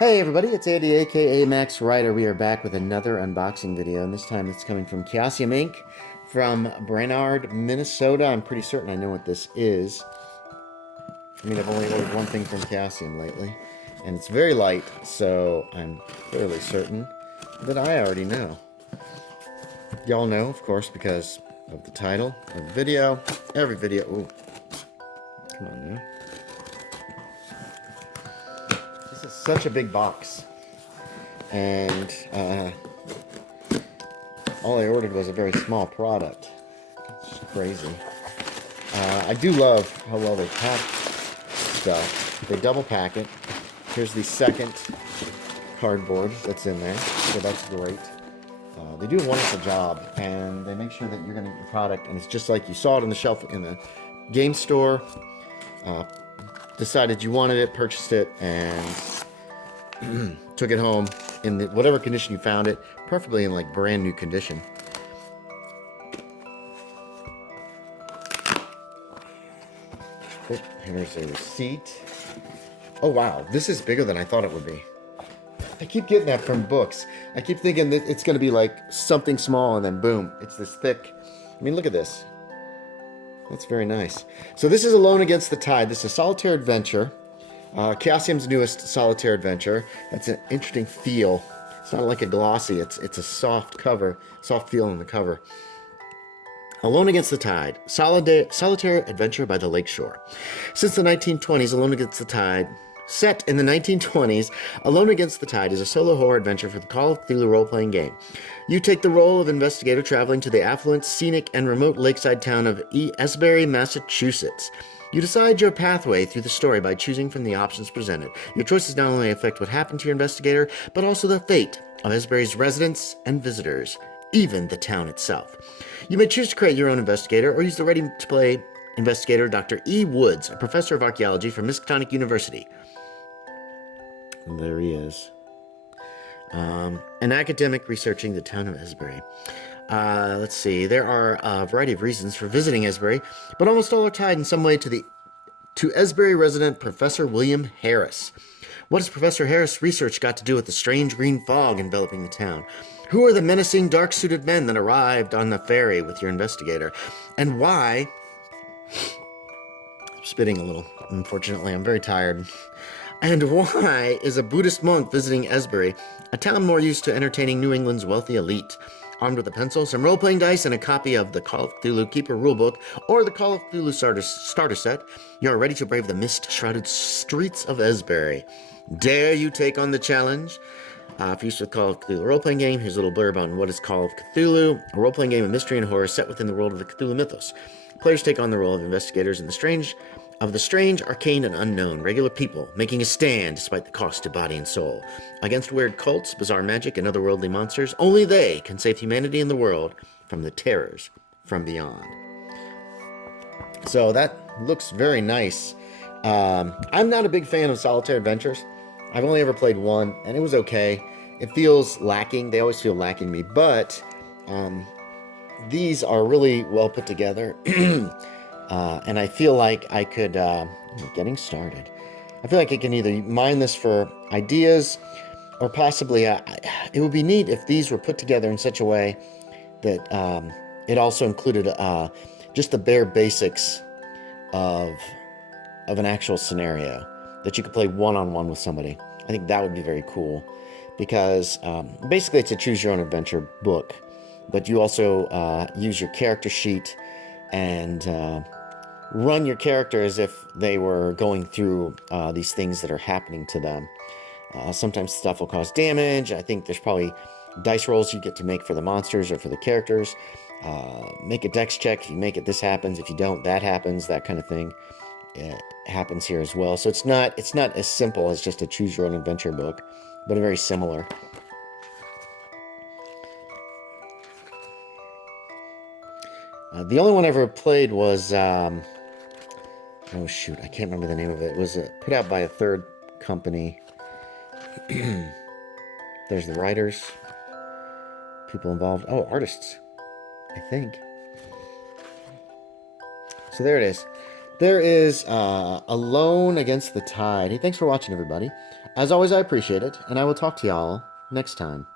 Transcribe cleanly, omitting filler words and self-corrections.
Hey everybody, it's Andy aka Max Ryder. We are back with another unboxing video, and this time it's coming from Chaosium Inc. from Brainerd, Minnesota. I'm pretty certain I know what this is. I mean, I've only ordered one thing from Chaosium lately, and it's very light, so I'm fairly certain that I already know. Y'all know, of course, because of the title of the video. Every video. Ooh. Come on now. This is such a big box. And all I ordered was a very small product. It's just crazy. I do love how well they pack stuff. They double pack it. Here's the second cardboard that's in there, so that's great. They do a wonderful job, and they make sure that you're going to get your product, and it's just like you saw it on the shelf in the game store, decided you wanted it, purchased it, and took it home in whatever condition you found it, preferably in like brand new condition. Here's a receipt. Oh wow, this is bigger than I thought it would be. I keep getting that from books. I keep thinking that it's going to be like something small, and then boom, it's this thick. I mean, look at this. That's very nice. So this is Alone Against the Tide. This is a solitaire adventure. Chaosium's newest solitaire adventure. That's an interesting feel. It's not like a glossy. It's a soft cover, soft feel on the cover. Alone Against the Tide, solitaire adventure by the lakeshore. Since the 1920s, Alone Against the Tide, set in the 1920s, Alone Against the Tide is a solo horror adventure for the Call of Cthulhu role-playing game. You take the role of investigator traveling to the affluent, scenic, and remote lakeside town of Esbury, Massachusetts. You decide your pathway through the story by choosing from the options presented. Your choices not only affect what happened to your investigator, but also the fate of Esbury's residents and visitors, even the town itself. You may choose to create your own investigator or use the ready-to-play investigator Dr. E. Woods, a professor of archaeology from Miskatonic University. And there he is. An academic researching the town of Esbury. Let's see. There are a variety of reasons for visiting Esbury, but almost all are tied in some way to Esbury resident Professor William Harris. What has Professor Harris' research got to do with the strange green fog enveloping the town? Who are the menacing dark-suited men that arrived on the ferry with your investigator? And why... I'm spitting a little, unfortunately. I'm very tired. And why is a Buddhist monk visiting Esbury, a town more used to entertaining New England's wealthy elite? Armed with a pencil, some role-playing dice, and a copy of the Call of Cthulhu Keeper Rulebook or the Call of Cthulhu starter set, you are ready to brave the mist-shrouded streets of Esbury. Dare you take on the challenge? If used with Call of Cthulhu role-playing game, here's a little blurb on what is Call of Cthulhu, a role-playing game of mystery and horror set within the world of the Cthulhu mythos. Players take on the role of investigators in the strange, arcane, and unknown, regular people making a stand despite the cost to body and soul. Against weird cults, bizarre magic, and otherworldly monsters, only they can save humanity and the world from the terrors from beyond. So that looks very nice. I'm not a big fan of solitaire adventures. I've only ever played one, and it was okay. It feels lacking. They always feel lacking to me, but these are really well put together. And I feel like I could, getting started. I feel like I can either mine this for ideas, or possibly, it would be neat if these were put together in such a way that it also included just the bare basics of an actual scenario that you could play one-on-one with somebody. I think that would be very cool, because basically it's a choose-your-own-adventure book, but you also use your character sheet and run your character as if they were going through these things that are happening to them. Sometimes stuff will cause damage. I think there's probably dice rolls you get to make for the monsters or for the characters. Make a dex check. If you make it, this happens. If you don't, that happens. That kind of thing happens here as well. So it's not as simple as just a choose-your-own-adventure book, but very similar. The only one I ever played was, oh shoot, I can't remember the name of it. It was put out by a third company. There's the writers, people involved. Oh, artists, I think. So there it is. There is Alone Against the Tide. Hey, thanks for watching, everybody. As always, I appreciate it, and I will talk to y'all next time.